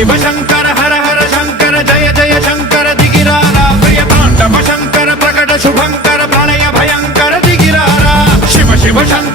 शिव शंकर हर हर शंकर जय जय शंकर दिगिरारा प्रिय तांडव शंकर प्रकट शुभंकर प्रणय भयंकर दिगिरारा शिव शिव शंकर